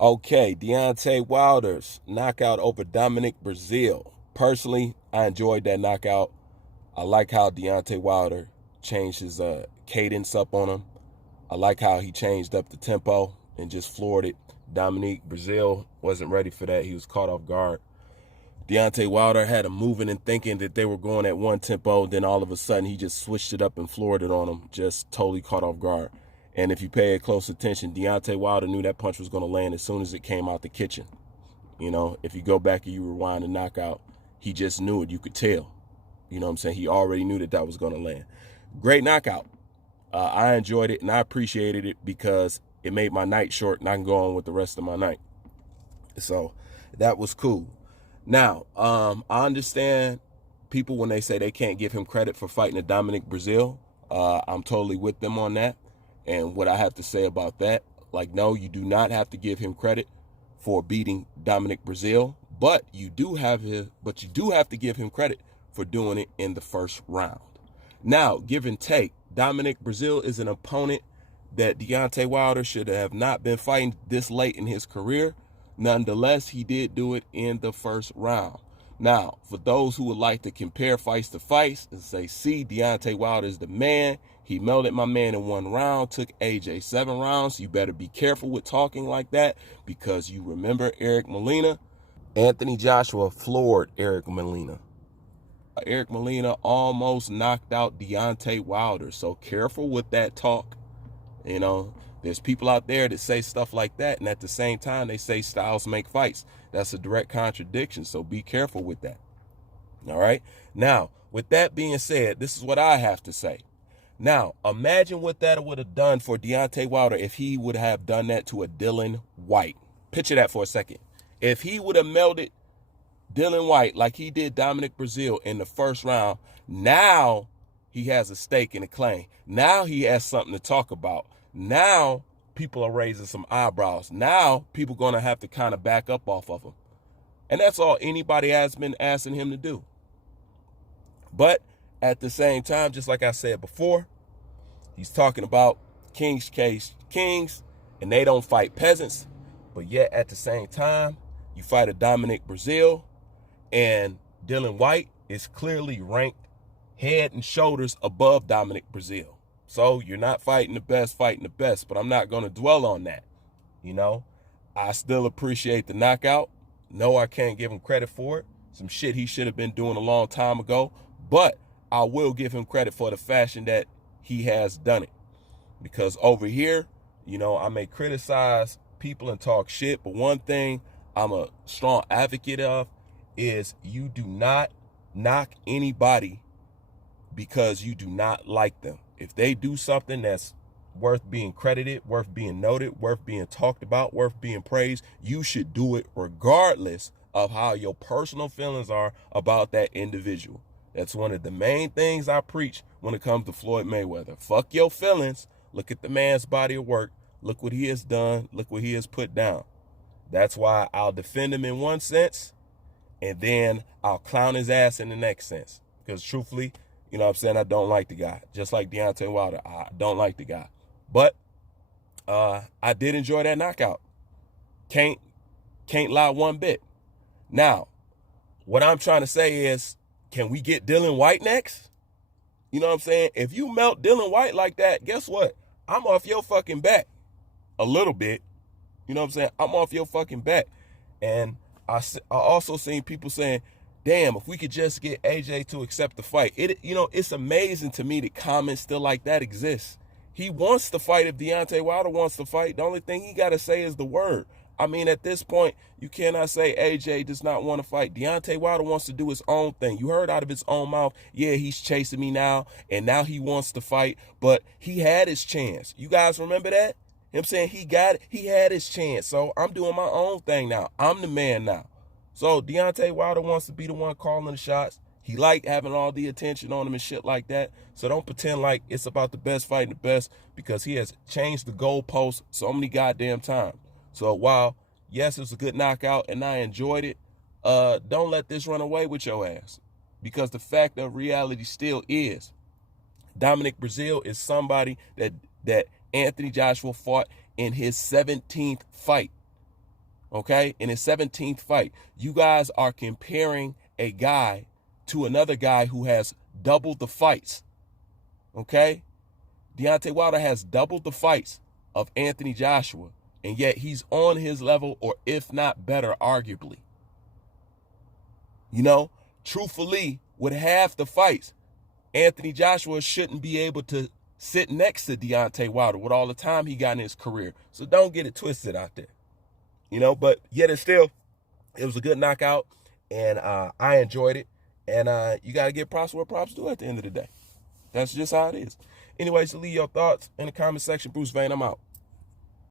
Okay, Deontay Wilder's knockout over Dominic Breazeale. Personally, I enjoyed that knockout. I like how Deontay Wilder changed his cadence up on him. I like how he changed up the tempo and just floored it. Dominic Breazeale wasn't ready for that. He was caught off guard. Deontay Wilder had him moving and thinking that they were going at one tempo. Then all of a sudden, he just switched it up and floored it on him. Just totally caught off guard. And if you pay close attention, Deontay Wilder knew that punch was going to land as soon as it came out the kitchen. You know, if you go back and you rewind the knockout, he just knew it. You could tell. You know what I'm saying? He already knew that was going to land. Great knockout. I enjoyed it and I appreciated it because it made my night short and I can go on with the rest of my night. So that was cool. Now, I understand people when they say they can't give him credit for fighting a Dominic Breazeale. I'm totally with them on that. And what I have to say about that, like, no, you do not have to give him credit for beating Dominic Breazeale, but you do have to give him credit for doing it in the first round. Now, give and take, Dominic Breazeale is an opponent that Deontay Wilder should have not been fighting this late in his career. Nonetheless, he did do it in the first round. Now, for those who would like to compare fights to fights and say, see, Deontay Wilder is the man. He melted my man in one round, took AJ 7 rounds. You better be careful with talking like that because you remember Eric Molina. Anthony Joshua floored Eric Molina. Eric Molina almost knocked out Deontay Wilder. So careful with that talk. You know, there's people out there that say stuff like that, and at the same time, they say styles make fights. That's a direct contradiction, so be careful with that. All right? Now, with that being said, this is what I have to say. Now, imagine what that would have done for Deontay Wilder if he would have done that to a Dillian Whyte. Picture that for a second. If he would have melted Dillian Whyte like he did Dominic Breazeale in the first round, now he has a stake in the claim. Now he has something to talk about. Now people are raising some eyebrows. Now people are going to have to kind of back up off of him. And that's all anybody has been asking him to do. But at the same time, just like I said before, he's talking about kings case kings, and they don't fight peasants. But yet at the same time, you fight a Dominic Breazeale, and Dillian Whyte is clearly ranked head and shoulders above Dominic Breazeale. So you're not fighting the best, but I'm not going to dwell on that. You know, I still appreciate the knockout. No, I can't give him credit for it. Some shit he should have been doing a long time ago, but I will give him credit for the fashion that he has done it. Because over here, you know, I may criticize people and talk shit, but one thing I'm a strong advocate of is you do not knock anybody because you do not like them. If they do something that's worth being credited, worth being noted, worth being talked about, worth being praised, you should do it regardless of how your personal feelings are about that individual. That's one of the main things I preach when it comes to Floyd Mayweather. Fuck your feelings. Look at the man's body of work. Look what he has done. Look what he has put down. That's why I'll defend him in one sense, and then I'll clown his ass in the next sense. Because truthfully, you know what I'm saying, I don't like the guy. Just like Deontay Wilder, I don't like the guy. But I did enjoy that knockout. Can't lie one bit. Now, what I'm trying to say is, can we get Dillian Whyte next? You know what I'm saying? If you melt Dillian Whyte like that, guess what? I'm off your fucking back a little bit. You know what I'm saying? I'm off your fucking back. And I also seen people saying, damn, if we could just get AJ to accept the fight. It's amazing to me that comments still like that exist. He wants to fight if Deontay Wilder wants to fight. The only thing he got to say is the word. I mean, at this point, you cannot say AJ does not want to fight. Deontay Wilder wants to do his own thing. You heard out of his own mouth, yeah, he's chasing me now, and now he wants to fight, but he had his chance. You guys remember that? Him saying he had his chance. So I'm doing my own thing now. I'm the man now. So Deontay Wilder wants to be the one calling the shots. He liked having all the attention on him and shit like that. So don't pretend like it's about the best fighting the best, because he has changed the goalposts so many goddamn times. So while, yes, it was a good knockout and I enjoyed it, don't let this run away with your ass. Because the fact of reality still is, Dominic Breazeale is somebody that Anthony Joshua fought in his 17th fight. okay, in his 17th fight. You guys are comparing a guy to another guy who has doubled the fights, okay? Deontay Wilder has doubled the fights of Anthony Joshua, and yet he's on his level, or if not better, arguably. You know, truthfully, with half the fights, Anthony Joshua shouldn't be able to sit next to Deontay Wilder with all the time he got in his career. So don't get it twisted out there. You know, but yet it was a good knockout, and I enjoyed it. And you got to give props where props due at the end of the day. That's just how it is. Anyways, leave your thoughts in the comment section. Breazeale, I'm out.